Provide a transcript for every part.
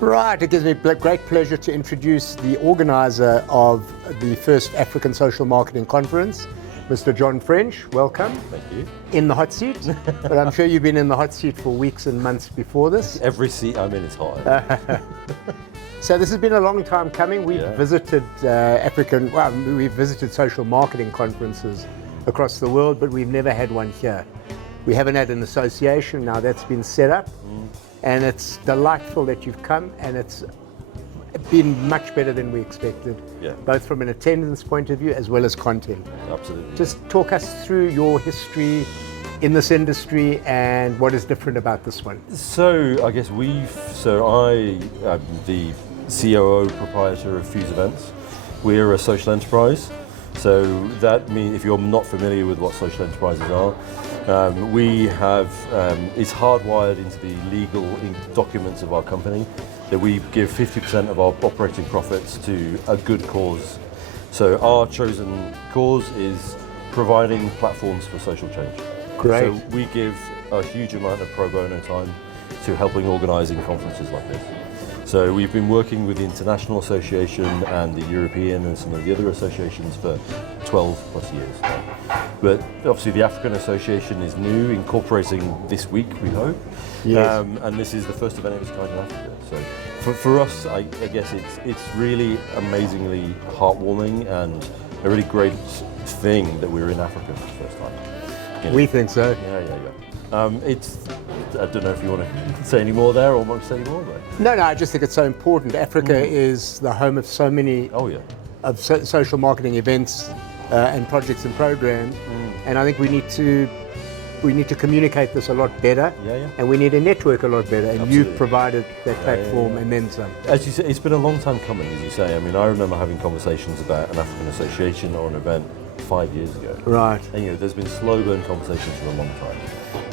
Right, it gives me great pleasure to introduce the organizer of the first African Social Marketing Conference, Mr. John French. Welcome. Thank you. In the hot seat, but I'm sure you've been in the hot seat for weeks and months before this. Every seat I'm in is hot. So this has been a long time coming. We've visited we've visited social marketing conferences across the world, but we've never had one here. We haven't had an association, now that's been set up. And it's delightful that you've come, and it's been much better than we expected, both from an attendance point of view as well as content. Absolutely. Just talk us through your history in this industry and what is different about this one. So I guess I am the COO proprietor of Fuse Events. We're a social enterprise. So that means, if you're not familiar with what social enterprises are, it's hardwired into the legal documents of our company that we give 50% of our operating profits to a good cause. So our chosen cause is providing platforms for social change. Great. So we give a huge amount of pro bono time to helping organising conferences like this. So we've been working with the International Association and the European and some of the other associations for 12 plus years now. But obviously the African Association is new, incorporating this week, we hope. Yes. And this is the first event of its kind in Africa. So for us, I guess it's really amazingly heartwarming and a really great thing that we're in Africa for the first time. You know? We think so. I don't know if you want to say any more there or want to say any more. But. No, I just think it's so important. Africa is the home of so many social marketing events and projects and programs, and I think we need to communicate this a lot better, and we need to network a lot better, and you've provided that platform and then some. As you say, it's been a long time coming, as you say. I mean, I remember having conversations about an African association or an event 5 years ago. Right. And there's been slow burn conversations for a long time.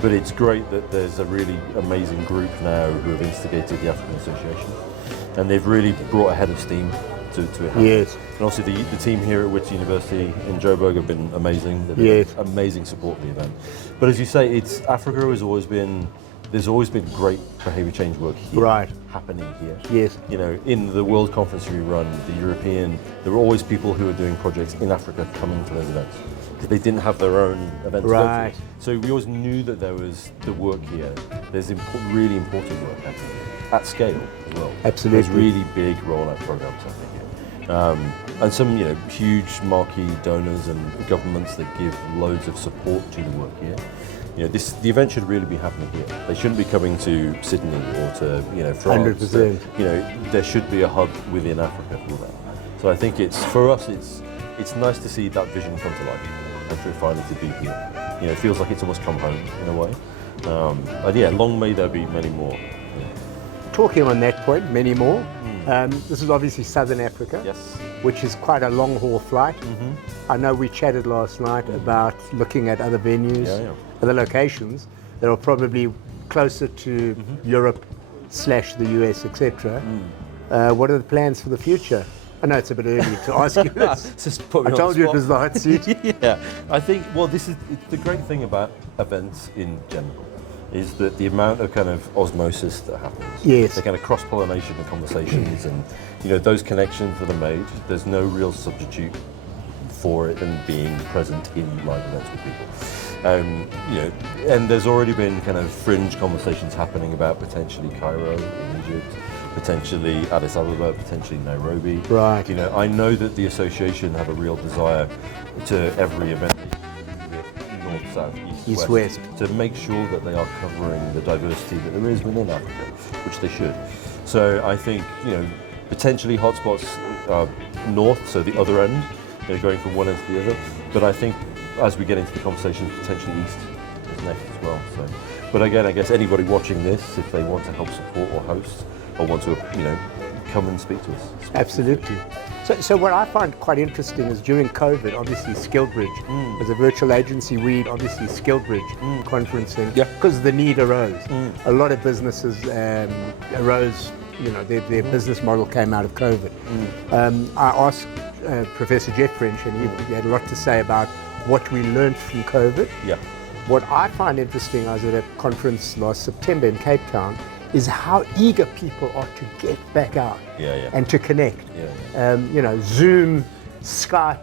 But it's great that there's a really amazing group now who have instigated the African Association, and they've really brought a head of steam to it happen. Yes. And also the team here at Wits University in Joburg have been amazing. They've been amazing support for the event. But as you say, Africa there's always been great behaviour change work here, happening here. Yes. In the World Conference we run, the European, there were always people who were doing projects in Africa coming to those events, because they didn't have their own events. Right. So we always knew that there was the work here. There's really important work happening here, at scale as well. Absolutely. There's really big rollout programs happening here. And some huge marquee donors and governments that give loads of support to the work here. The event should really be happening here. They shouldn't be coming to Sydney or to France. 100%. There should be a hub within Africa for that. So I think for us it's nice to see that vision come to life and for it finally to be here. It feels like it's almost come home in a way. And long may there be many more. Talking on that point, many more. This is obviously Southern Africa, which is quite a long haul flight. I know we chatted last night about looking at other venues, other locations that are probably closer to Europe / the US, etc. What are the plans for the future? I know it's a bit early to ask you this. I told you it was the hot seat. I think, this is the great thing about events in general, is that the amount of kind of osmosis that happens, the kind of cross-pollination of conversations and those connections that are made, there's no real substitute for it than being present in live events with people. And there's already been kind of fringe conversations happening about potentially Cairo in Egypt, potentially Addis Ababa, potentially Nairobi. Right. I know that the association have a real desire to every event, north, south, east, west, to make sure that they are covering the diversity that there is within Africa, which they should. So I think, potentially hotspots north, so the other end, going from one end to the other. But I think as we get into the conversation, potentially east is next as well. So, but again, I guess anybody watching this, if they want to help support or host, or want to, come and speak to us. Absolutely. So what I find quite interesting is during COVID, obviously SkillBridge, as a virtual agency, we obviously SkillBridge conferencing, because the need arose. A lot of businesses arose, their business model came out of COVID. I asked Professor Jeff French, and he had a lot to say about what we learned from COVID. What I find interesting, I was at a conference last September in Cape Town, is how eager people are to get back out and to connect. You know, Zoom, Skype,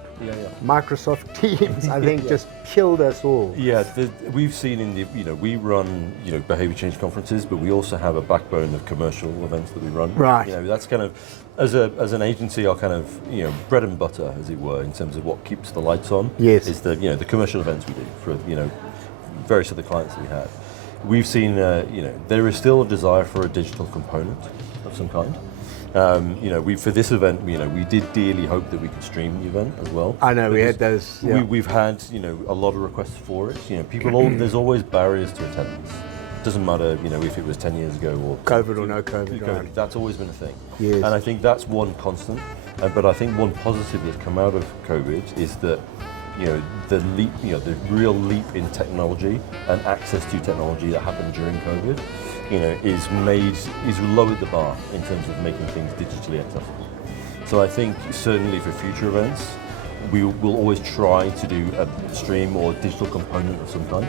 Microsoft Teams, I think just killed us all. Yeah, we've seen in the, you know, we run, you know, behavior change conferences, but we also have a backbone of commercial events that we run. Right. You know, that's kind of, as an agency, our kind of, you know, bread and butter, as it were, in terms of what keeps the lights on. Yes. Is the, you know, the commercial events we do for, you know, various other clients that we have. We've seen, you know, there is still a desire for a digital component of some kind. You know, for this event, you know, we did dearly hope that we could stream the event as well. I know, we had those. Yeah. We've had, you know, a lot of requests for it. You know, there's always barriers to attendance. Doesn't matter, you know, if it was 10 years ago or COVID or no COVID. Right. That's always been a thing. Yes. And I think that's one constant. But I think one positive that's come out of COVID is that, you know, the leap, you know, the real leap in technology and access to technology that happened during COVID, you know, is lowered the bar in terms of making things digitally accessible. So I think certainly for future events, we will always try to do a stream or digital component of some kind,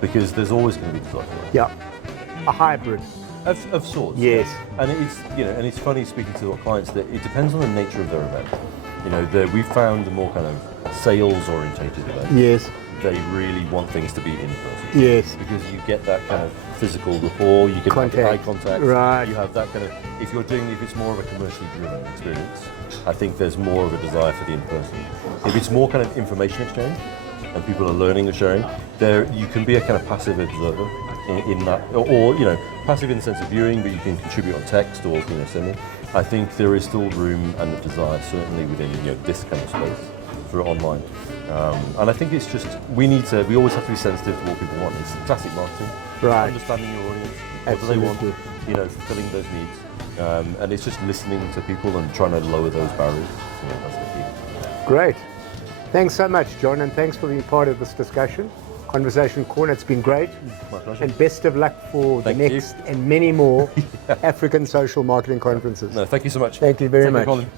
because there's always going to be desire for it. Yeah, a hybrid. Of sorts. Yes. And it's, you know, and it's funny speaking to our clients that it depends on the nature of their event. You know, we found the more kind of sales-orientated events. Yes. They really want things to be in person. Yes. Because you get that kind of physical rapport, you can have eye contact. Right. You have that kind of, if it's more of a commercially driven experience, I think there's more of a desire for the in-person. If it's more kind of information exchange and people are learning and sharing, you can be a kind of passive observer in that, or you know, passive in the sense of viewing, but you can contribute on text or, you know, sending. I think there is still room and the desire, certainly within, you know, this kind of space for online. And I think it's just, we always have to be sensitive to what people want. It's classic marketing. Right. Understanding your audience. Absolutely. What do they want? You know, fulfilling those needs. And it's just listening to people and trying to lower those barriers. Yeah, that's the key. Great. Thanks so much, John, and thanks for being part of this discussion. Conversation Corner, it's been great. My pleasure. And best of luck for the next and many more African social marketing conferences. No, thank you so much. Thank you very much. Colin.